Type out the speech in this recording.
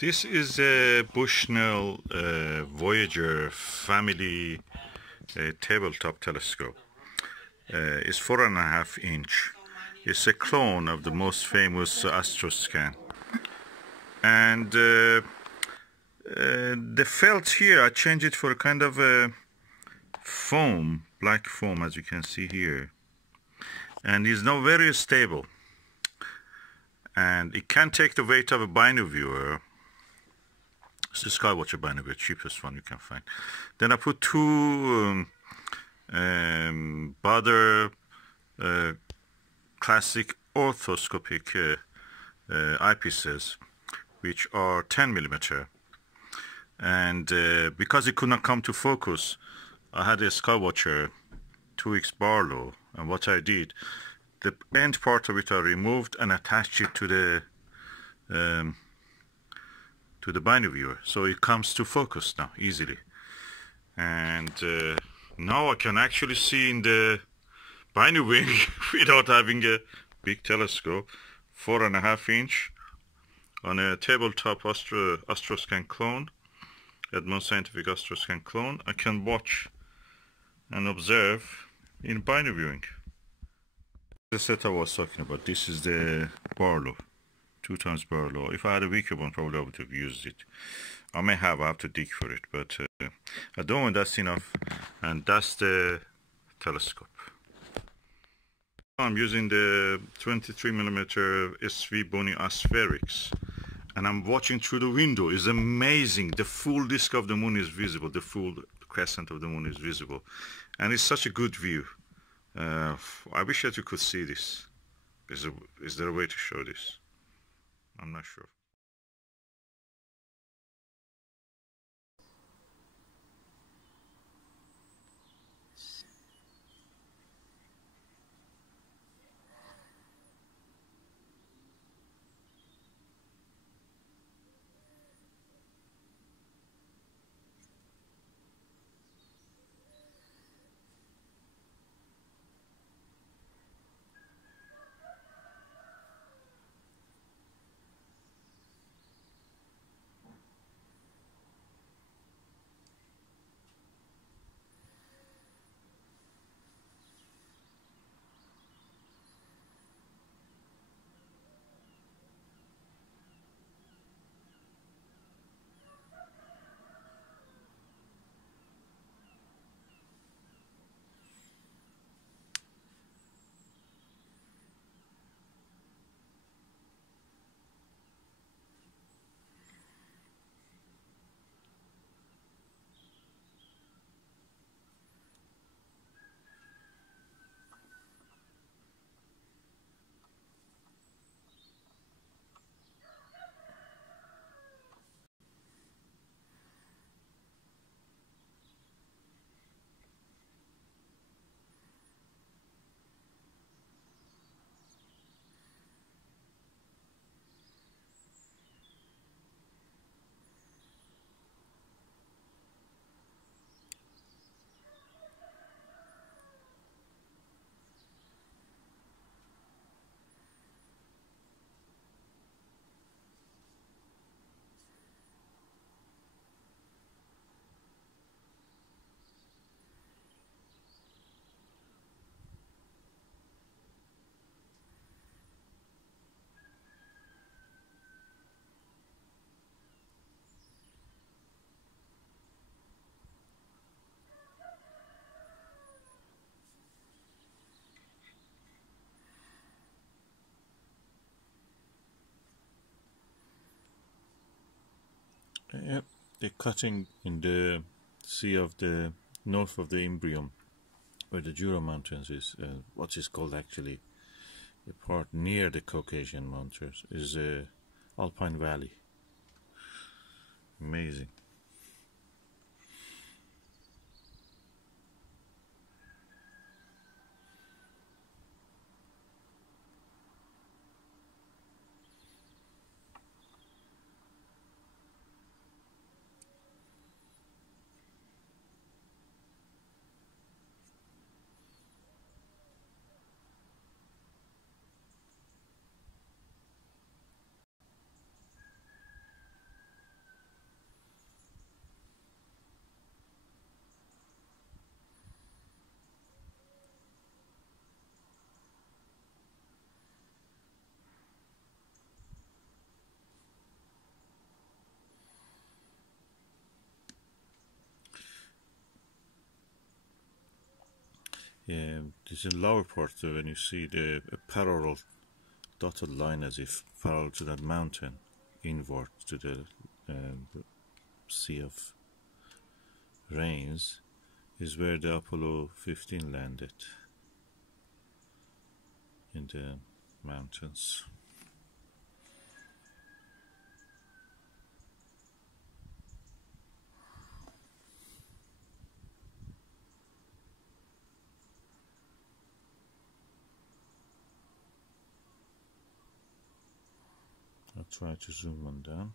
This is a Bushnell Voyager family tabletop telescope. It's 4.5 inch. It's a clone of the most famous Astroscan. And the felt here, I changed it for a kind of a foam, black foam, as you can see here. And it's now very stable. And it can take the weight of a binoviewer. It's the Skywatcher Barlow, cheapest one you can find. Then I put two Baader Classic Orthoscopic eyepieces, which are 10 millimeter. And because it could not come to focus, I had a Skywatcher 2X Barlow, and what I did, the end part of it I removed and attached it to the binoviewer, so it comes to focus now easily. And now I can actually see in the Binoviewing without having a big telescope. 4.5 inch on a tabletop Astroscan clone, Edmund Scientific Astroscan clone. I can watch and observe in Binoviewing. The set I was talking about, this is the Barlow, 2x Barlow. If I had a weaker one, probably I would have used it. I have to dig for it, but at the moment that's enough. And that's the telescope. I'm using the 23mm SVBony Aspherics, and I'm watching through the window. It's amazing. The full disk of the moon is visible. The full crescent of the moon is visible, and it's such a good view. I wish that you could see this. Is there a way to show this? I'm not sure. Yep, the cutting in the sea of the north of the Imbrium, where the Jura Mountains is, what is called actually the part near the Caucasian Mountains, is Alpine Valley. Amazing. Yeah, this is lower part when you see the parallel dotted line as if parallel to that mountain, inward to the Sea of Rains, is where the Apollo 15 landed, in the mountains. I'll try to zoom on down.